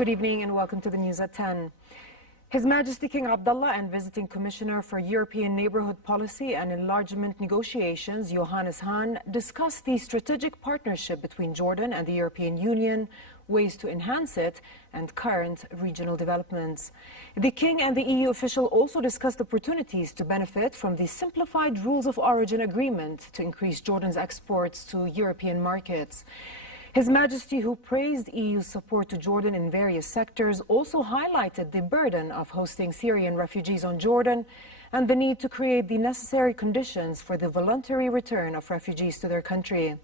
Good evening and welcome to the news at 10. His Majesty King Abdullah and Visiting Commissioner for European Neighbourhood Policy and Enlargement Negotiations, Johannes Hahn, discussed the strategic partnership between Jordan and the European Union, ways to enhance it, and current regional developments. The King and the EU official also discussed opportunities to benefit from the simplified rules of origin agreement to increase Jordan's exports to European markets. His Majesty, who praised EU support to Jordan in various sectors, also highlighted the burden of hosting Syrian refugees on Jordan and the need to create the necessary conditions for the voluntary return of refugees to their country.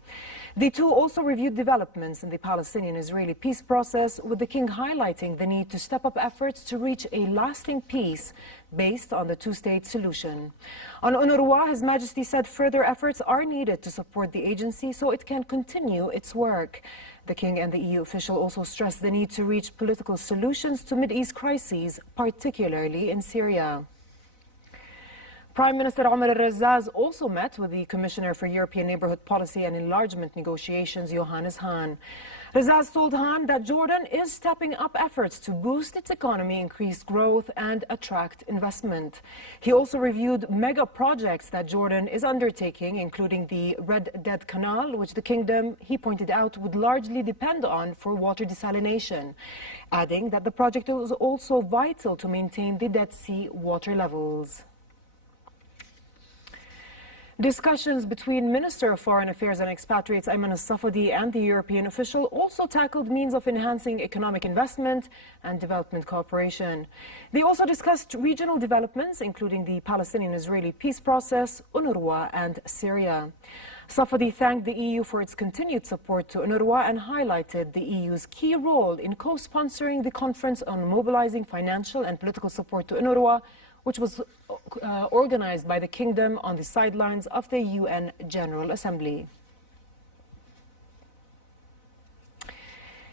The two also reviewed developments in the Palestinian-Israeli peace process, with the King highlighting the need to step up efforts to reach a lasting peace based on the two-state solution. On UNRWA, His Majesty said further efforts are needed to support the agency so it can continue its work. The King and the EU official also stressed the need to reach political solutions to Mideast crises, particularly in Syria. Prime Minister Omar al-Razzaz also met with the Commissioner for European Neighbourhood Policy and Enlargement Negotiations, Johannes Hahn. Razzaz told Hahn that Jordan is stepping up efforts to boost its economy, increase growth and attract investment. He also reviewed mega projects that Jordan is undertaking, including the Red Dead Canal, which the kingdom, he pointed out, would largely depend on for water desalination, adding that the project was also vital to maintain the Dead Sea water levels. Discussions between Minister of Foreign Affairs and Expatriates Ayman al-Safadi and the European official also tackled means of enhancing economic investment and development cooperation. They also discussed regional developments, including the Palestinian-Israeli peace process, UNRWA and Syria. Safadi thanked the EU for its continued support to UNRWA and highlighted the EU's key role in co-sponsoring the conference on mobilizing financial and political support to UNRWA, which was organized by the Kingdom on the sidelines of the UN General Assembly.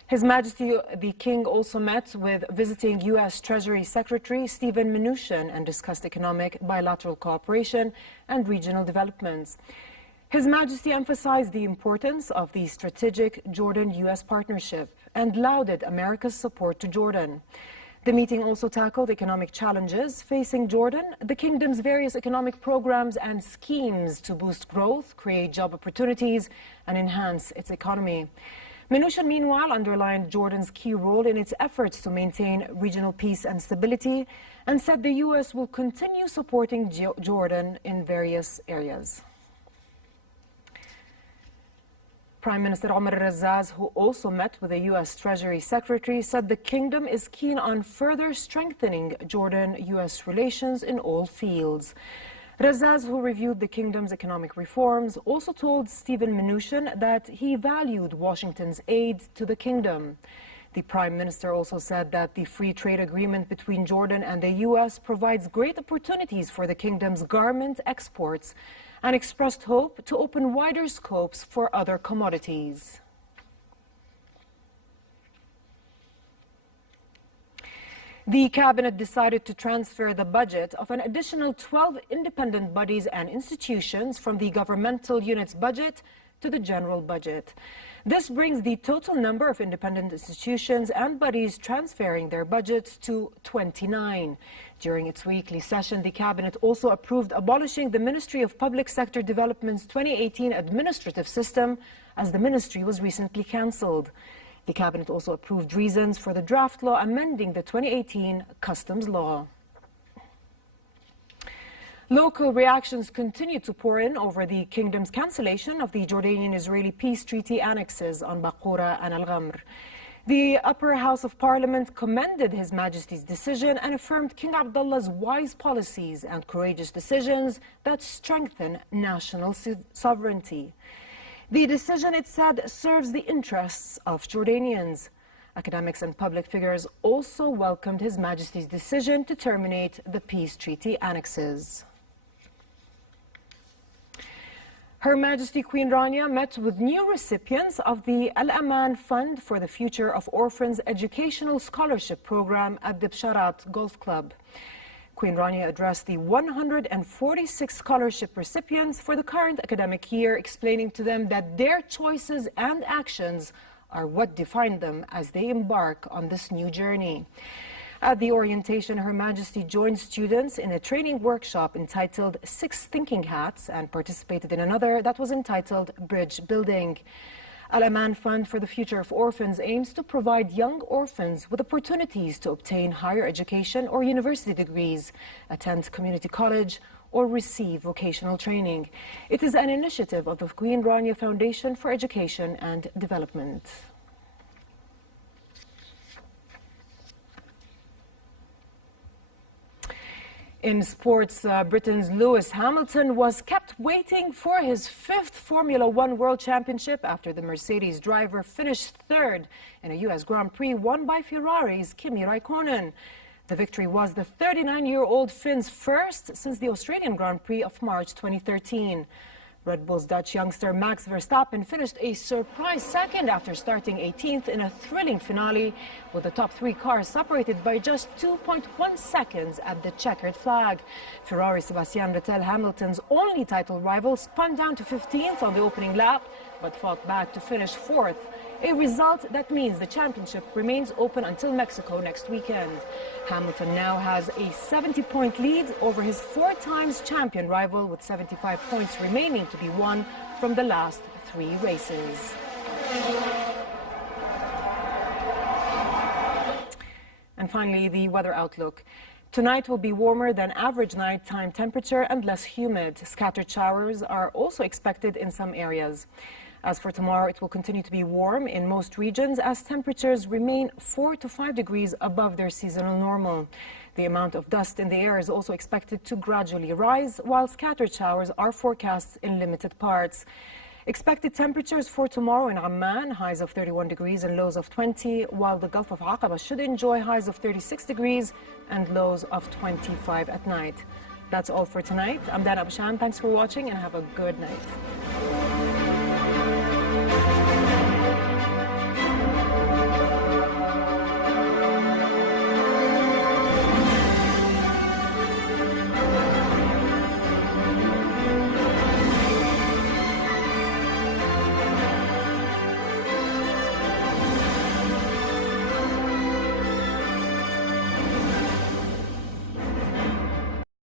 His Majesty the King also met with visiting U.S. Treasury Secretary Steven Mnuchin and discussed economic, bilateral cooperation and regional developments. His Majesty emphasized the importance of the strategic Jordan-U.S. partnership and lauded America's support to Jordan. The meeting also tackled economic challenges facing Jordan, the kingdom's various economic programs and schemes to boost growth, create job opportunities, and enhance its economy. Mnuchin, meanwhile, underlined Jordan's key role in its efforts to maintain regional peace and stability and said the U.S. will continue supporting Jordan in various areas. Prime Minister Omar al-Razzaz, who also met with the U.S. Treasury Secretary, said the kingdom is keen on further strengthening Jordan-U.S. relations in all fields. Razzaz, who reviewed the kingdom's economic reforms, also told Steven Mnuchin that he valued Washington's aid to the kingdom. The Prime Minister also said that the free trade agreement between Jordan and the U.S. provides great opportunities for the kingdom's garment exports and expressed hope to open wider scopes for other commodities. The Cabinet decided to transfer the budget of an additional 12 independent bodies and institutions from the governmental unit's budget to the general budget. This brings the total number of independent institutions and bodies transferring their budgets to 29. During its weekly session, the Cabinet also approved abolishing the Ministry of Public Sector Development's 2018 administrative system, as the ministry was recently cancelled. The Cabinet also approved reasons for the draft law amending the 2018 customs law. Local reactions continue to pour in over the kingdom's cancellation of the Jordanian-Israeli peace treaty annexes on Baqura and Al-Ghamr. The Upper House of Parliament commended His Majesty's decision and affirmed King Abdullah's wise policies and courageous decisions that strengthen national sovereignty. The decision, it said, serves the interests of Jordanians. Academics and public figures also welcomed His Majesty's decision to terminate the peace treaty annexes. Her Majesty Queen Rania met with new recipients of the Al-Aman Fund for the Future of Orphans Educational Scholarship Program at the Bsharat Golf Club. Queen Rania addressed the 146 scholarship recipients for the current academic year, explaining to them that their choices and actions are what define them as they embark on this new journey. At the orientation, Her Majesty joined students in a training workshop entitled 6 Thinking Hats and participated in another that was entitled Bridge Building. Al-Aman Fund for the Future of Orphans aims to provide young orphans with opportunities to obtain higher education or university degrees, attend community college, or receive vocational training. It is an initiative of the Queen Rania Foundation for Education and Development. In sports, Britain's Lewis Hamilton was kept waiting for his 5th Formula One World Championship after the Mercedes driver finished 3rd in a U.S. Grand Prix won by Ferrari's Kimi Raikkonen. The victory was the 39-year-old Finn's first since the Australian Grand Prix of March 2013. Red Bull's Dutch youngster Max Verstappen finished a surprise 2nd after starting 18th in a thrilling finale, with the top 3 cars separated by just 2.1 seconds at the checkered flag. Ferrari's Sebastian Vettel, Hamilton's only title rival, spun down to 15th on the opening lap, but fought back to finish 4th. A result that means the championship remains open until Mexico next weekend. Hamilton now has a 70-point lead over his 4 times champion rival, with 75 points remaining to be won from the last 3 races. And finally, the weather outlook. Tonight will be warmer than average nighttime temperature and less humid. Scattered showers are also expected in some areas. As for tomorrow, it will continue to be warm in most regions as temperatures remain 4 to 5 degrees above their seasonal normal. The amount of dust in the air is also expected to gradually rise, while scattered showers are forecast in limited parts. Expected temperatures for tomorrow in Amman, highs of 31 degrees and lows of 20, while the Gulf of Aqaba should enjoy highs of 36 degrees and lows of 25 at night. That's all for tonight. I'm Dan Absham. Thanks for watching and have a good night.